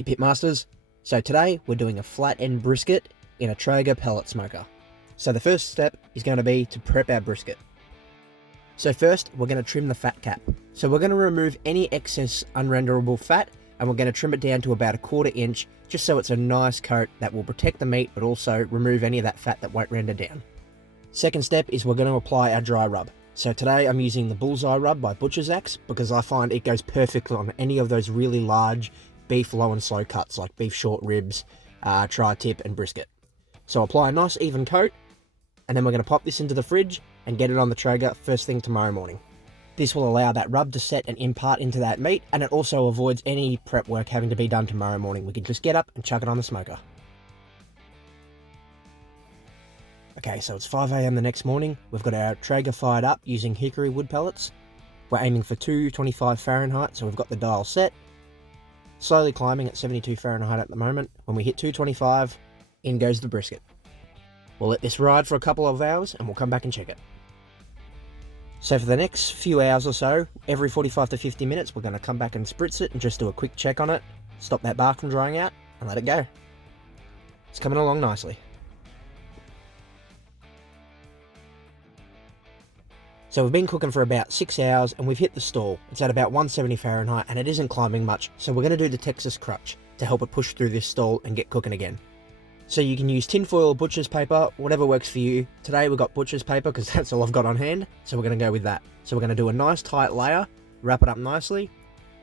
Alrighty Pitmasters, so today we're doing a flat end brisket in a Traeger pellet smoker. So the first step is going to be to prep our brisket. So first we're going to trim the fat cap. So we're going to remove any excess unrenderable fat and we're going to trim it down to about 1/4 inch just so it's a nice coat that will protect the meat but also remove any of that fat that won't render down. Second step is we're going to apply our dry rub. So today I'm using the Bullseye Rub by Butcher's Axe because I find it goes perfectly on any of those really large beef low and slow cuts like beef short ribs, tri-tip and brisket. So apply a nice even coat and then we're going to pop this into the fridge and get it on the Traeger first thing tomorrow morning. This will allow that rub to set and impart into that meat, and it also avoids any prep work having to be done tomorrow morning. We can just get up and chuck it on the smoker. Okay, so it's 5 AM the next morning. We've got our Traeger fired up using hickory wood pellets. We're aiming for 225 Fahrenheit, so we've got the dial set. Slowly climbing at 72 Fahrenheit at the moment. When we hit 225, in goes the brisket. We'll let this ride for a couple of hours and we'll come back and check it. So for the next few hours or so, every 45 to 50 minutes, we're going to come back and spritz it and just do a quick check on it, stop that bark from drying out and let it go. It's coming along nicely. So we've been cooking for about 6 hours and we've hit the stall. It's at about 170 Fahrenheit and it isn't climbing much, so we're going to do the Texas crutch to help it push through this stall and get cooking again. So you can use tinfoil or butcher's paper, whatever works for you. Today we've got butcher's paper because that's all I've got on hand, so we're going to go with that. So we're going to do a nice tight layer, wrap it up nicely,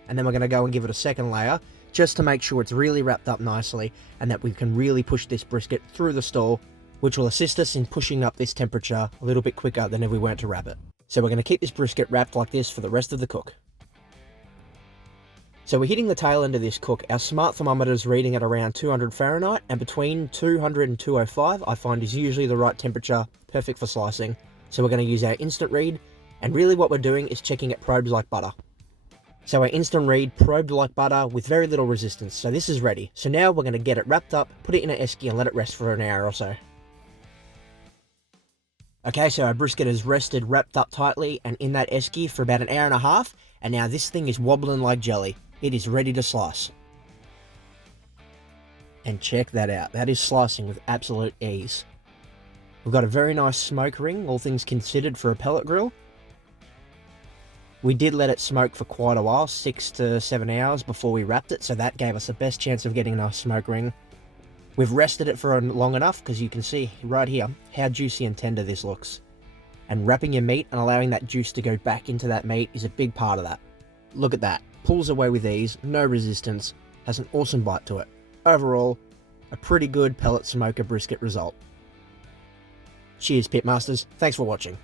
and then we're going to go and give it a second layer just to make sure it's really wrapped up nicely and that we can really push this brisket through the stall, which will assist us in pushing up this temperature a little bit quicker than if we weren't to wrap it. So we're going to keep this brisket wrapped like this for the rest of the cook. So we're hitting the tail end of this cook. Our smart thermometer is reading at around 200 Fahrenheit, and between 200 and 205 I find is usually the right temperature, perfect for slicing. So we're going to use our instant read, and really what we're doing is checking it probed like butter. So our instant read probed like butter with very little resistance, so this is ready. So now we're going to get it wrapped up, put it in an esky and let it rest for an hour or so. Okay, so our brisket is rested, wrapped up tightly and in that esky for about an hour and a half, and now this thing is wobbling like jelly. It is ready to slice. And check that out, that is slicing with absolute ease. We've got a very nice smoke ring, all things considered, for a pellet grill. We did let it smoke for quite a while, 6 to 7 hours before we wrapped it, so that gave us the best chance of getting a nice smoke ring. We've rested it for long enough because you can see right here how juicy and tender this looks. And wrapping your meat and allowing that juice to go back into that meat is a big part of that. Look at that, pulls away with ease, no resistance, has an awesome bite to it. Overall, a pretty good pellet smoker brisket result. Cheers Pitmasters, thanks for watching.